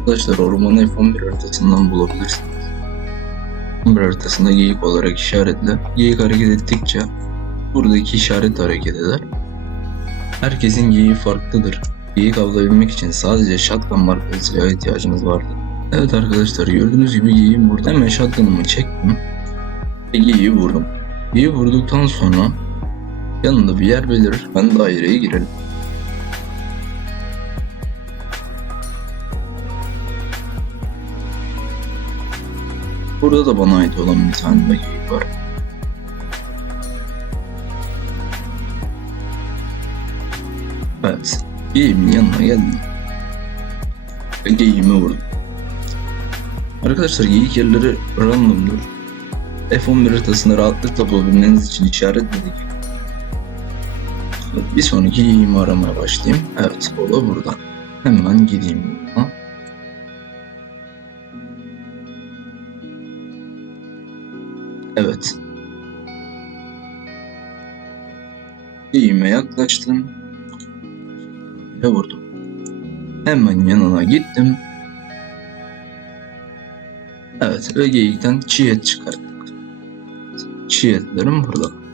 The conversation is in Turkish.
arkadaşlar ormanı F11 haritasından bulabilirsiniz. F11 haritasında geyik olarak işaretle. Geyik hareket ettikçe buradaki işaret hareket eder. Herkesin geyiği farklıdır. Geyik avlayabilmek için sadece shotgun markalı silaha ihtiyacınız vardır. Evet arkadaşlar gördüğünüz gibi geyiğim burada. Hemen shotgun'ımı çektim. Ve geyiği vurdum. Geyiği vurduktan sonra yanında bir yer belirir. Ben daireye girelim. Burada da bana ait olan bir tane de geyik var. Evet. Geyiğimin yanına geldim. Ve geyiğimi vurdum. Arkadaşlar geyik yerleri randomdur. F11 haritasını rahatlıkla bulabilmeniz için işaretledik. Bir sonraki geyiğimi aramaya başlayayım. Evet, o da burada. Hemen gideyim. Evet. Geyiğime yaklaştım. Ve vurdum. Hemen yanına gittim. Evet ve geyikten çiğ et çıkarttık. Çiğ etlerim burada.